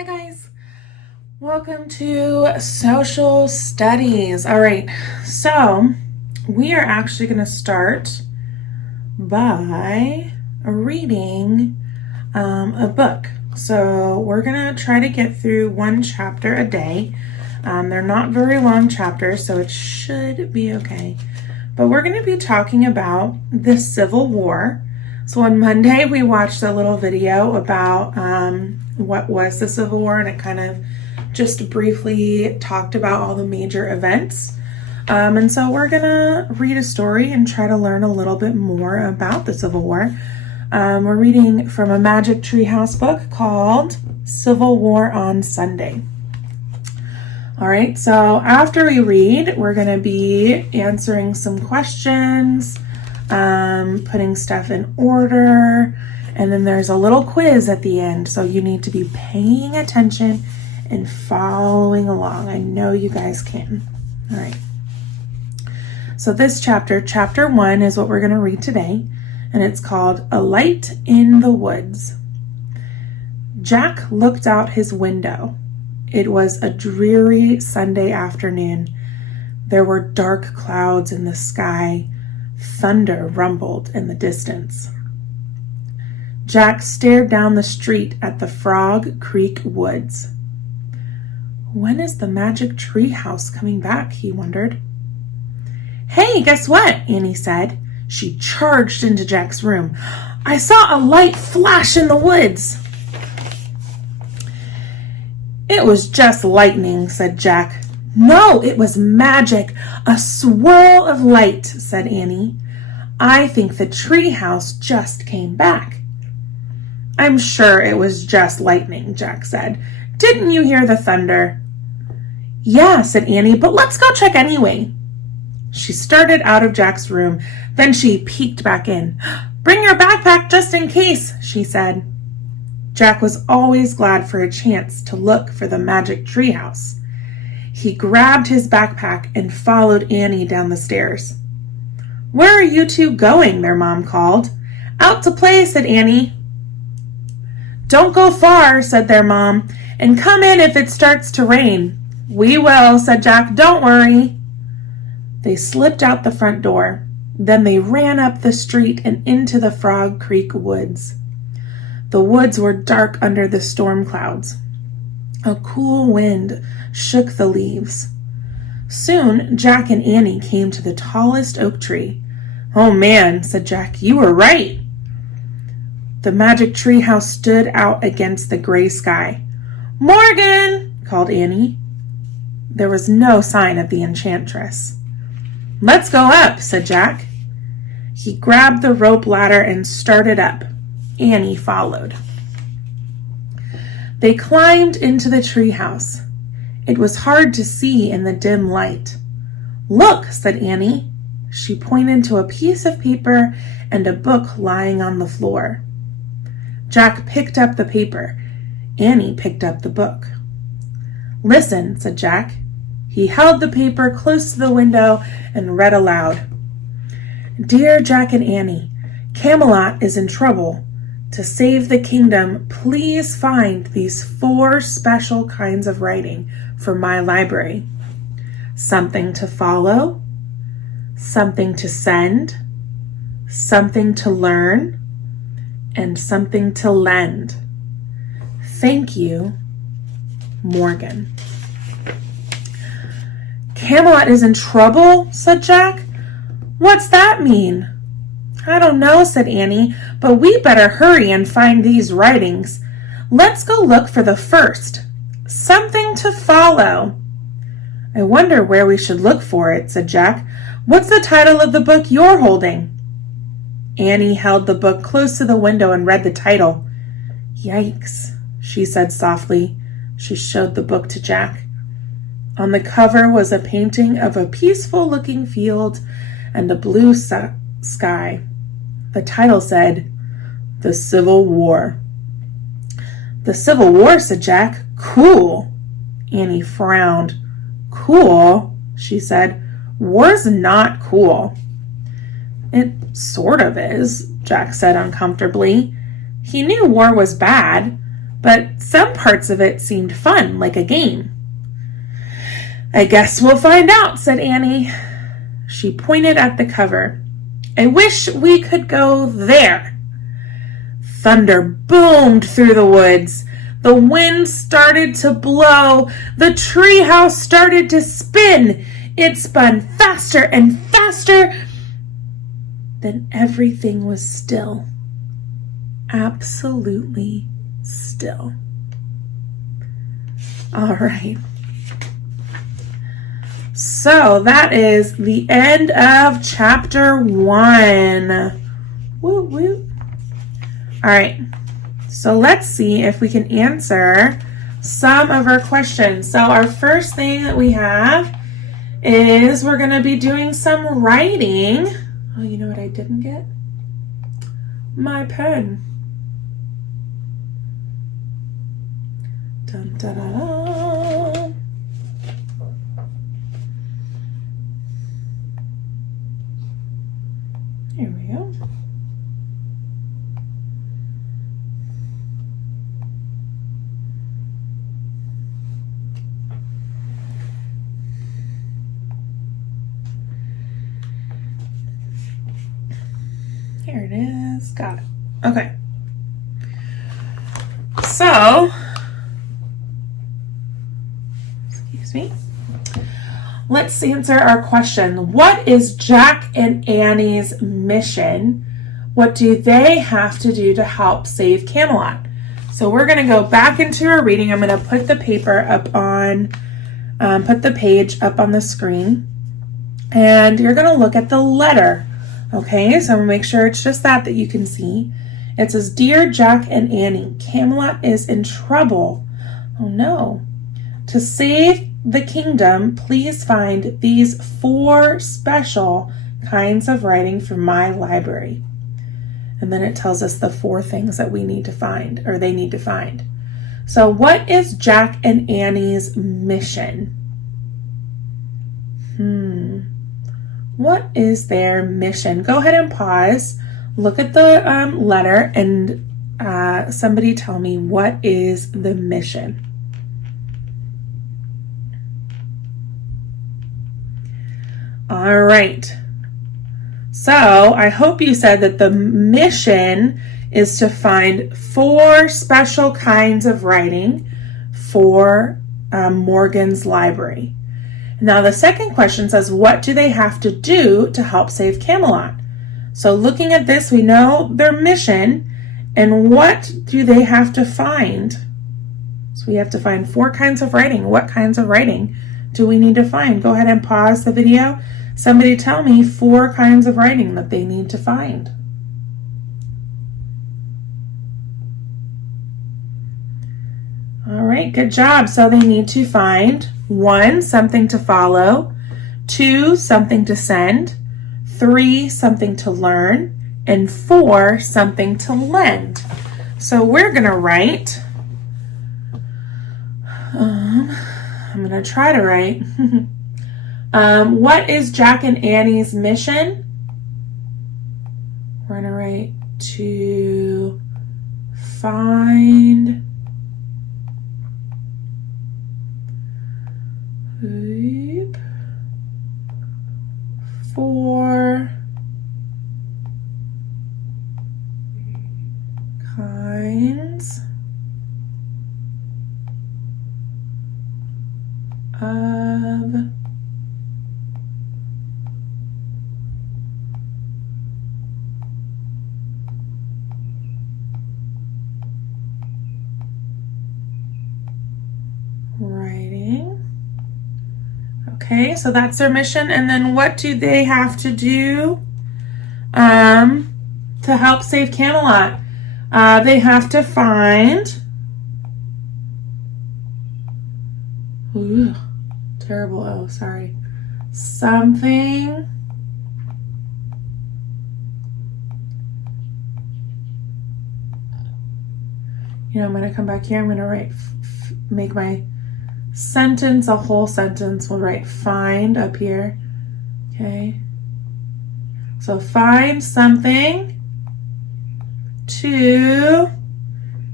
Hi guys, welcome to social studies. All right, so we are actually going to start by reading a book. So we're going to try to get through one chapter a day. They're not very long chapters, so it should be okay. But we're going to be talking about the Civil War. So on Monday, we watched a little video about what was the Civil War, and it kind of just briefly talked about all the major events. And so we're going to read a story and try to learn a little bit more about the Civil War. We're reading from a Magic Treehouse book called Civil War on Sunday. All right, so after we read, we're going to be answering some questions, putting stuff in order, and then there's a little quiz at the end, so you need to be paying attention and following along. I know you guys can. All right. So this chapter 1, is what we're going to read today, and it's called A Light in the Woods. Jack looked out his window. It was a dreary Sunday afternoon. There were dark clouds in the sky. Thunder rumbled in the distance. Jack stared down the street at the Frog Creek woods. When is the Magic Treehouse coming back? He wondered. Hey, guess what? Annie said. She charged into Jack's room. I saw a light flash in the woods. It was just lightning, said Jack. No, it was magic. A swirl of light, said Annie. I think the treehouse just came back. I'm sure it was just lightning, Jack said. Didn't you hear the thunder? Yeah, said Annie, but let's go check anyway. She started out of Jack's room. Then she peeked back in. Bring your backpack just in case, she said. Jack was always glad for a chance to look for the Magic Treehouse. He grabbed his backpack and followed Annie down the stairs. Where are you two going? Their mom called. Out to play, said Annie. Don't go far, said their mom, and come in if it starts to rain. We will, said Jack. Don't worry. They slipped out the front door. Then they ran up the street and into the Frog Creek woods. The woods were dark under the storm clouds. A cool wind shook the leaves. Soon, Jack and Annie came to the tallest oak tree. Oh man, said Jack, you were right. The Magic Treehouse stood out against the gray sky. Morgan, called Annie. There was no sign of the enchantress. Let's go up, said Jack. He grabbed the rope ladder and started up. Annie followed. They climbed into the treehouse. It was hard to see in the dim light. Look, said Annie. She pointed to a piece of paper and a book lying on the floor. Jack picked up the paper. Annie picked up the book. Listen, said Jack. He held the paper close to the window and read aloud. Dear Jack and Annie, Camelot is in trouble. To save the kingdom, please find these 4 special kinds of writing for my library. Something to follow, something to send, something to learn, and something to lend. Thank you, Morgan. Camelot is in trouble, said Jack. What's that mean? I don't know, said Annie, but we better hurry and find these writings. Let's go look for the first. Something to follow. I wonder where we should look for it, said Jack. What's the title of the book you're holding? Annie held the book close to the window and read the title. Yikes, she said softly. She showed the book to Jack. On the cover was a painting of a peaceful-looking field and a blue sky. The title said, The Civil War. The Civil War, said Jack. Cool. Annie frowned. Cool, she said. War's not cool. It sort of is, Jack said uncomfortably. He knew war was bad, but some parts of it seemed fun, like a game. I guess we'll find out, said Annie. She pointed at the cover. I wish we could go there. Thunder boomed through the woods. The wind started to blow. The treehouse started to spin. It spun faster and faster. Then everything was still. Absolutely still. All right. So that is the end of chapter 1. Woo woo. All right. So let's see if we can answer some of our questions. So our first thing that we have is we're going to be doing some writing. Oh, you know what I didn't get? My pen. Dun, da, da, da. Here we go. Here it is. Got it. Okay. So, excuse me. Let's answer our question. What is Jack and Annie's mission? What do they have to do to help save Camelot? So we're going to go back into our reading. I'm going to put the paper up on, put the page up on the screen. And you're going to look at the letter. Okay, so I'm going to make sure it's just that you can see. It says, Dear Jack and Annie, Camelot is in trouble. Oh no. To save the kingdom, please find these 4 special kinds of writing from my library. And then it tells us the 4 things that we need to find, or they need to find. So what is Jack and Annie's mission? What is their mission? Go ahead and pause. Look at the letter and somebody tell me, what is the mission? All right. So I hope you said that the mission is to find 4 special kinds of writing for Morgan's library. Now the second question says, what do they have to do to help save Camelot? So looking at this, we know their mission, and what do they have to find? So we have to find 4 kinds of writing. What kinds of writing do we need to find? Go ahead and pause the video. Somebody tell me 4 kinds of writing that they need to find. All right, good job. So they need to find 1, something to follow, 2, something to send, 3, something to learn, and 4, something to lend. So we're going to write, I'm going to try to write, what is Jack and Annie's mission? We're going to write to find 4 kinds of writing. Okay, so that's their mission. And then what do they have to do to help save Camelot? They have to find, terrible, oh, sorry, something I'm going to come back here. I'm going to write, make my sentence a whole sentence. We'll write find up here. Okay. So find something to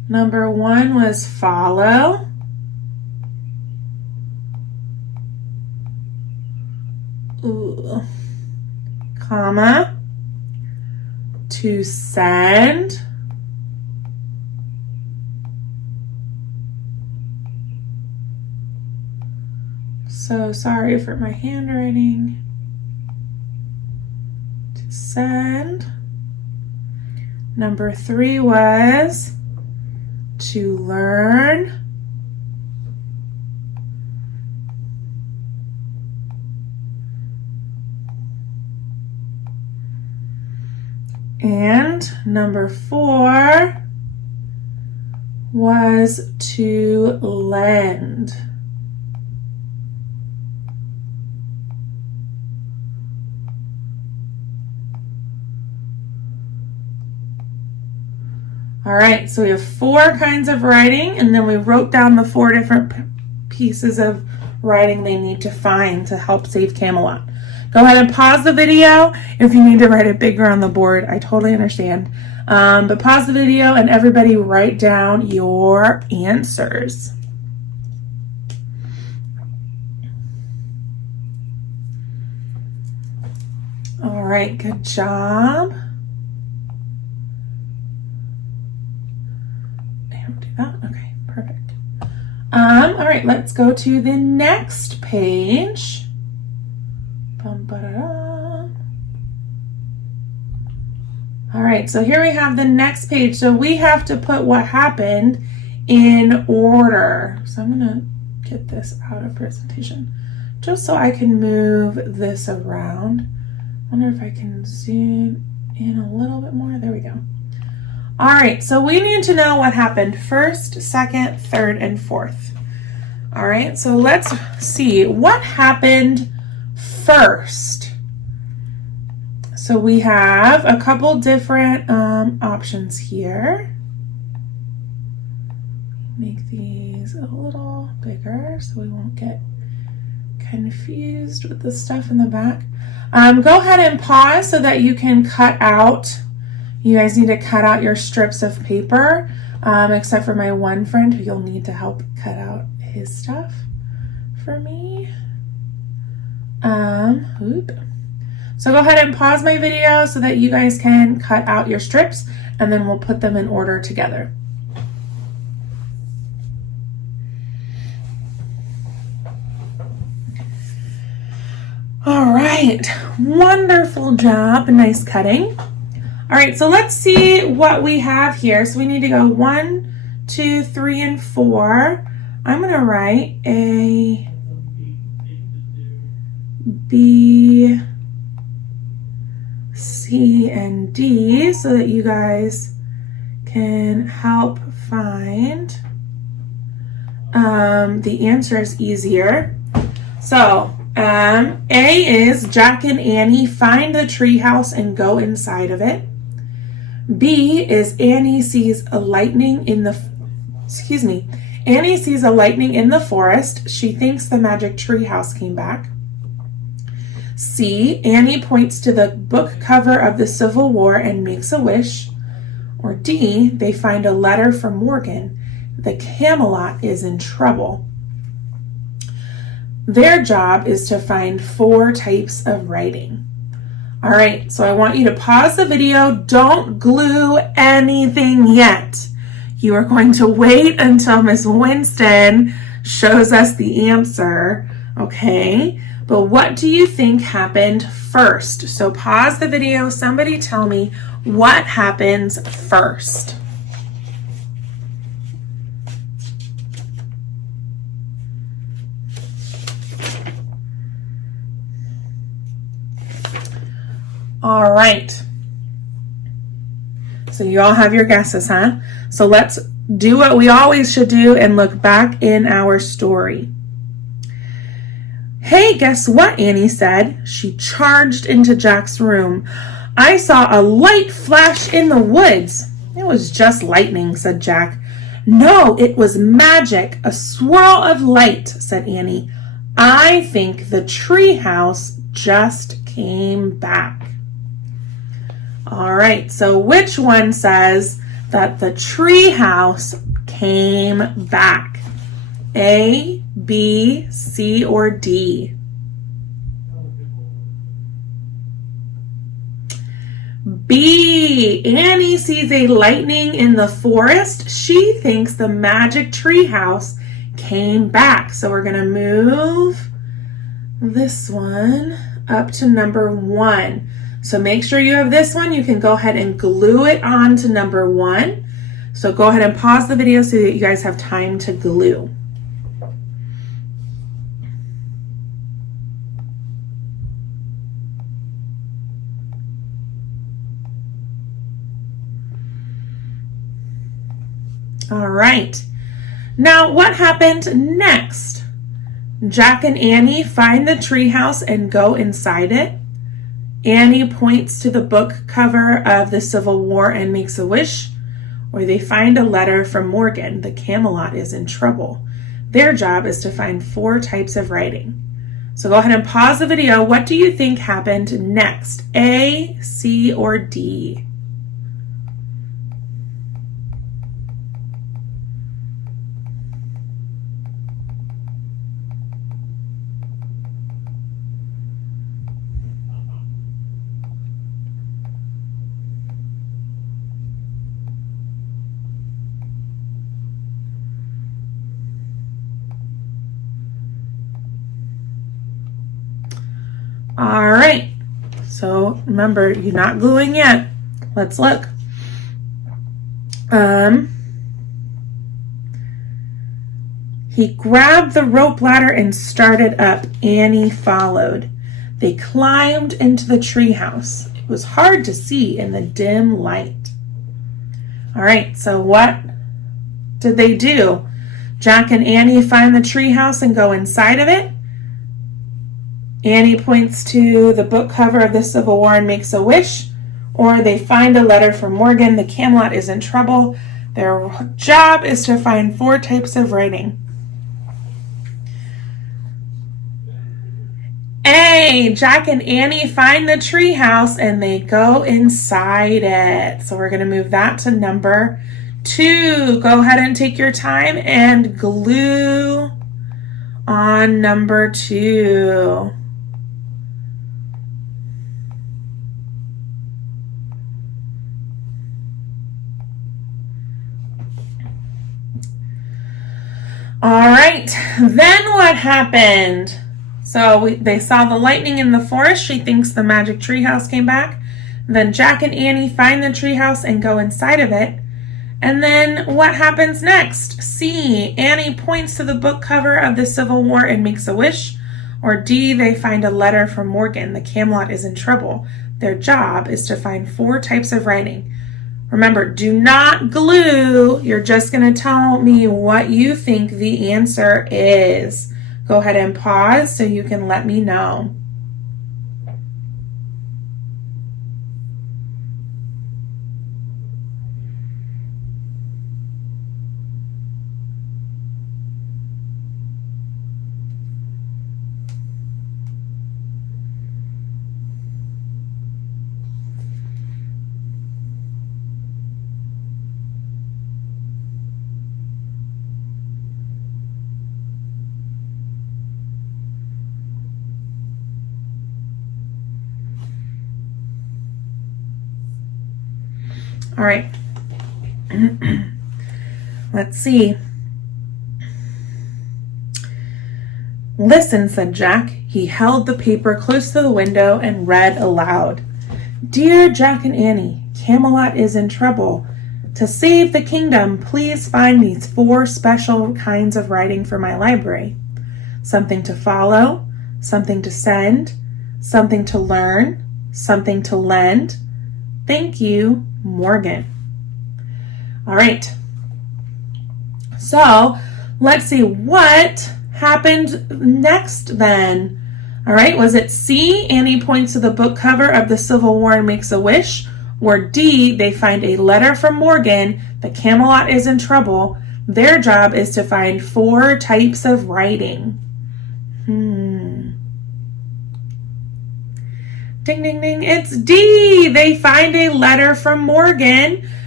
Number 1 was follow. Ooh. Comma. To send. So sorry for my handwriting. To send. Number 3 was to learn. And number 4 was to lend. All right, so we have 4 kinds of writing, and then we wrote down the 4 different pieces of writing they need to find to help save Camelot. Go ahead and pause the video if you need to write it bigger on the board. I totally understand. But pause the video and everybody write down your answers. All right, good job. Okay, perfect. All right, let's go to the next page. All right, so here we have the next page. So we have to put what happened in order. So I'm gonna get this out of presentation just so I can move this around. I wonder if I can zoom in a little bit more. There we go. All right, so we need to know what happened first, second, third, and fourth. All right, so let's see what happened first. So we have a couple different options here. Make these a little bigger so we won't get confused with the stuff in the back. Go ahead and pause so that you can cut out. You guys need to cut out your strips of paper, except for my one friend who you'll need to help cut out his stuff for me. So go ahead and pause my video so that you guys can cut out your strips, and then we'll put them in order together. All right, wonderful job, nice cutting. All right, so let's see what we have here. So we need to go 1, 2, 3, and 4. I'm gonna write A, B, C, and D so that you guys can help find the answers easier. So A is Jack and Annie find the treehouse and go inside of it. B is Annie sees a lightning in the forest. She thinks the magic treehouse came back. C, Annie points to the book cover of the Civil War and makes a wish. Or D, they find a letter from Morgan. The Camelot is in trouble. Their job is to find 4 types of writing. All right, so I want you to pause the video. Don't glue anything yet. You are going to wait until Miss Winston shows us the answer, okay? But what do you think happened first? So pause the video. Somebody tell me what happens first. All right. So you all have your guesses, huh? So let's do what we always should do and look back in our story. Hey, guess what? Annie said. She charged into Jack's room. I saw a light flash in the woods. It was just lightning, said Jack. No, it was magic, a swirl of light, said Annie. I think the treehouse just came back. All right, so which one says that the tree house came back? A, B, C, or D? B. Annie sees a lightning in the forest. She thinks the magic tree house came back. So we're going to move this one up to number 1. So make sure you have this one. You can go ahead and glue it on to number 1. So go ahead and pause the video so that you guys have time to glue. All right. Now, what happened next? Jack and Annie find the treehouse and go inside it. Annie points to the book cover of the Civil War and makes a wish, or they find a letter from Morgan. The Camelot is in trouble. Their job is to find 4 types of writing. So go ahead and pause the video. What do you think happened next? A, C, or D? All right, so remember, you're not gluing yet. Let's look. He grabbed the rope ladder and started up. Annie followed. They climbed into the treehouse. It was hard to see in the dim light. All right, so what did they do? Jack and Annie find the treehouse and go inside of it. Annie points to the book cover of the Civil War and makes a wish, or they find a letter from Morgan. The Camelot is in trouble. Their job is to find 4 types of writing. A, Jack and Annie find the treehouse and they go inside it. So we're going to move that to number 2. Go ahead and take your time and glue on number 2. All right, then what happened? So they saw the lightning in the forest. She thinks the magic treehouse came back. Then Jack and Annie find the treehouse and go inside of it. And then what happens next? C, Annie points to the book cover of the Civil War and makes a wish. Or D, they find a letter from Morgan. The Camelot is in trouble. Their job is to find 4 types of writing. Remember, do not glue. You're just going to tell me what you think the answer is. Go ahead and pause so you can let me know. All right. Let's see. Listen, said Jack. He held the paper close to the window and read aloud. Dear Jack and Annie, Camelot is in trouble. To save the kingdom, please find these 4 special kinds of writing for my library. Something to follow, something to send, something to learn, something to lend. Thank you, Morgan. All right. So let's see what happened next then. All right. Was it C, Annie points to the book cover of the Civil War and makes a wish? Or D, they find a letter from Morgan. The Camelot is in trouble. Their job is to find 4 types of writing. Ding, ding, ding. It's D. They find a letter from Morgan.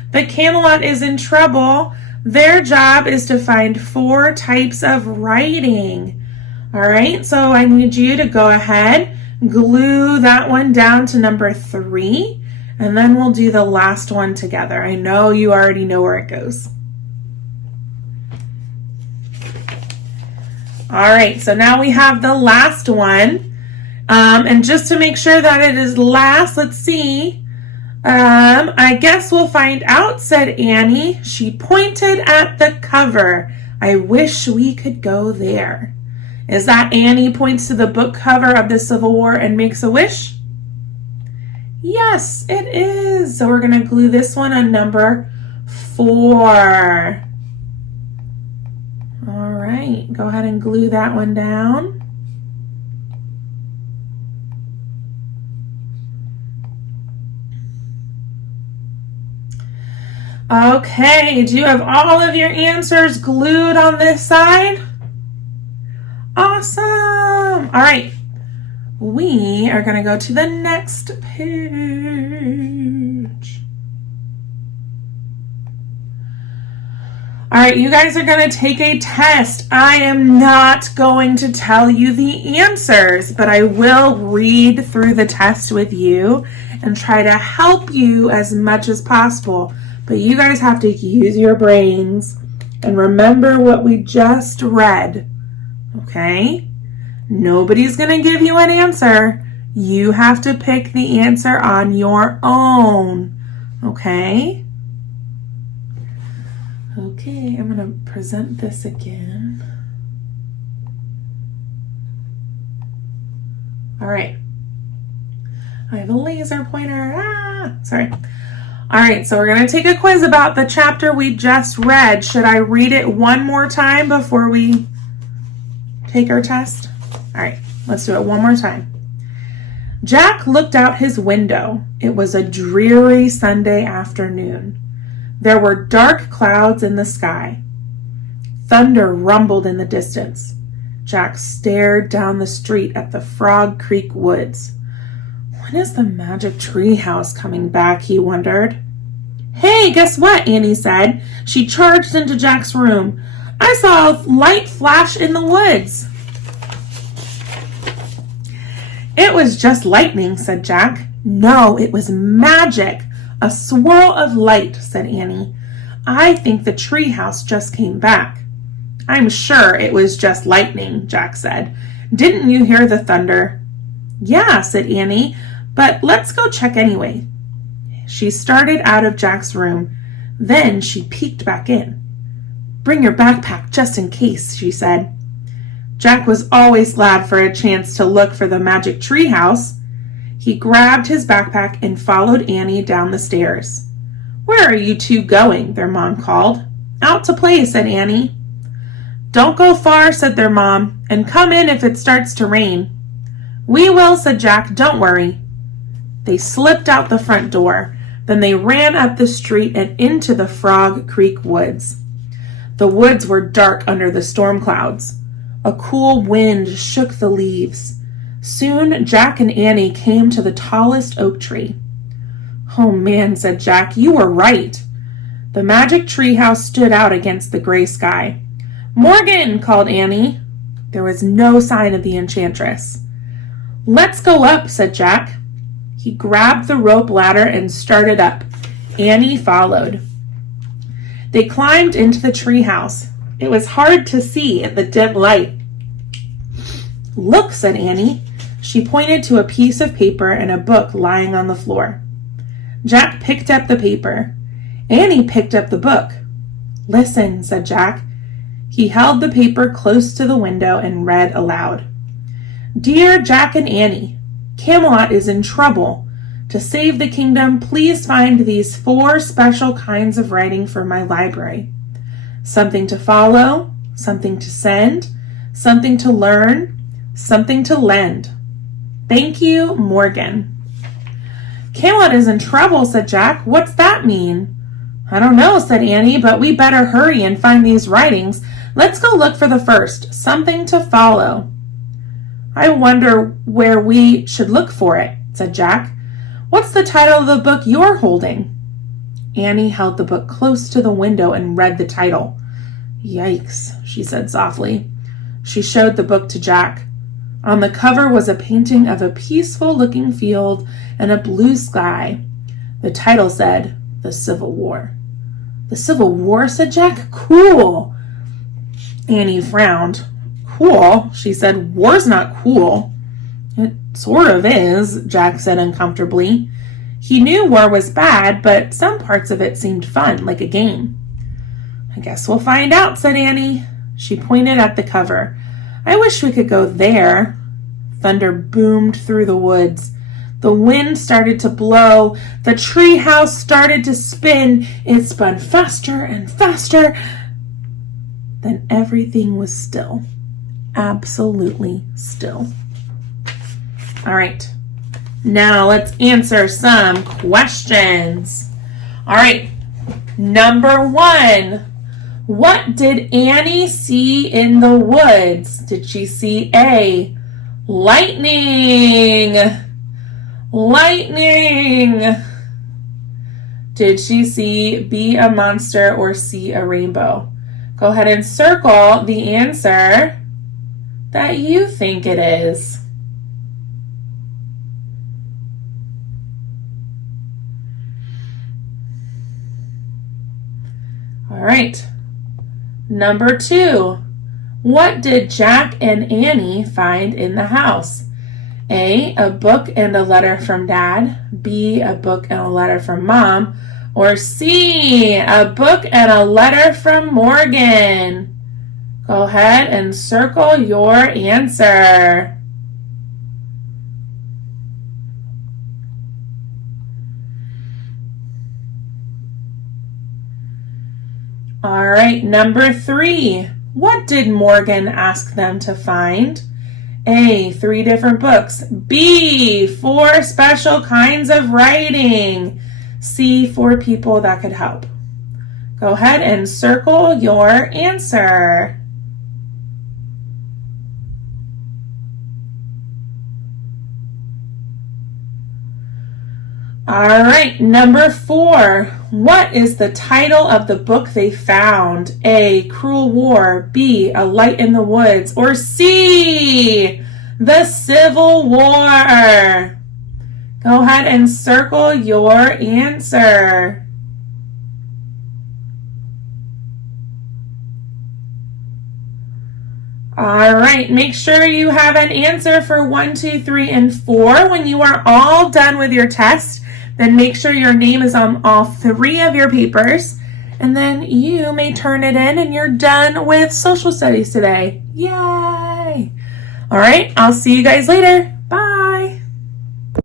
But Camelot is in trouble. Their job is to find 4 types of writing. All right, so I need you to go ahead, glue that one down to number 3, and then we'll do the last one together. I know you already know where it goes. All right, so now we have the last one. And just to make sure that it is last, let's see. I guess we'll find out, said Annie. She pointed at the cover. I wish we could go there. Is that Annie points to the book cover of the Civil War and makes a wish? Yes, it is. So we're going to glue this one on number 4. All right, go ahead and glue that one down. Okay, do you have all of your answers glued on this side? Awesome. All right, we are going to go to the next page. All right, you guys are going to take a test. I am not going to tell you the answers, but I will read through the test with you and try to help you as much as possible. But you guys have to use your brains and remember what we just read, okay? Nobody's going to give you an answer. You have to pick the answer on your own, okay? Okay, I'm going to present this again. All right. I have a laser pointer. Sorry. All right, so we're going to take a quiz about the chapter we just read. Should I read it one more time before we take our test? All right, let's do it one more time. Jack looked out his window. It was a dreary Sunday afternoon. There were dark clouds in the sky. Thunder rumbled in the distance. Jack stared down the street at the Frog Creek woods. When is the magic tree house coming back, he wondered. Hey, guess what? Annie said. She charged into Jack's room. I saw a light flash in the woods. It was just lightning, said Jack. No, it was magic. A swirl of light, said Annie. I think the tree house just came back. I'm sure it was just lightning, Jack said. Didn't you hear the thunder? Yeah, said Annie, but let's go check anyway. She started out of Jack's room. Then she peeked back in. Bring your backpack just in case, she said. Jack was always glad for a chance to look for the magic tree house. He grabbed his backpack and followed Annie down the stairs. Where are you two going? Their mom called. Out to play, said Annie. Don't go far, said their mom, and come in if it starts to rain. We will, said Jack. Don't worry. They slipped out the front door. Then they ran up the street and into the Frog Creek woods. The woods were dark under the storm clouds. A cool wind shook the leaves. Soon Jack and Annie came to the tallest oak tree. Oh man, said Jack, you were right. The magic tree house stood out against the gray sky. Morgan, called Annie. There was no sign of the enchantress. Let's go up, said Jack. He grabbed the rope ladder and started up. Annie followed. They climbed into the tree house. It was hard to see in the dim light. Look, said Annie. She pointed to a piece of paper and a book lying on the floor. Jack picked up the paper. Annie picked up the book. Listen, said Jack. He held the paper close to the window and read aloud. Dear Jack and Annie, Camelot is in trouble. To save the kingdom, please find these 4 special kinds of writing for my library. Something to follow, something to send, something to learn, something to lend. Thank you, Morgan. Camelot is in trouble, said Jack. What's that mean? I don't know, said Annie, but we better hurry and find these writings. Let's go look for the first, something to follow. I wonder where we should look for it, said Jack. What's the title of the book you're holding? Annie held the book close to the window and read the title. Yikes, she said softly. She showed the book to Jack. On the cover was a painting of a peaceful-looking field and a blue sky. The title said, The Civil War. The Civil War, said Jack. Cool. Annie frowned. Cool, she said. War's not cool. It sort of is, Jack said uncomfortably. He knew war was bad, but some parts of it seemed fun, like a game. I guess we'll find out, said Annie. She pointed at the cover. I wish we could go there. Thunder boomed through the woods. The wind started to blow. The tree house started to spin. It spun faster and faster. Then everything was still. Absolutely still. All right. Now let's answer some questions. All right. Number 1. What did Annie see in the woods? Did she see A, lightning? Lightning. Did she see B, a monster, or C, a rainbow? Go ahead and circle the answer that you think it is. All right. Number 2, what did Jack and Annie find in the house? A, a book and a letter from Dad. B, a book and a letter from Mom. Or C, a book and a letter from Morgan. Go ahead and circle your answer. All right, number 3. What did Morgan ask them to find? A, 3 different books. B, 4 special kinds of writing. C, 4 people that could help. Go ahead and circle your answer. All right, number 4. What is the title of the book they found? A, Cruel War. B, A Light in the Woods. Or C, The Civil War. Go ahead and circle your answer. All right, make sure you have an answer for 1, 2, 3, and 4. When you are all done with your test, then make sure your name is on all 3 of your papers, and then you may turn it in and you're done with social studies today. Yay! All right, I'll see you guys later.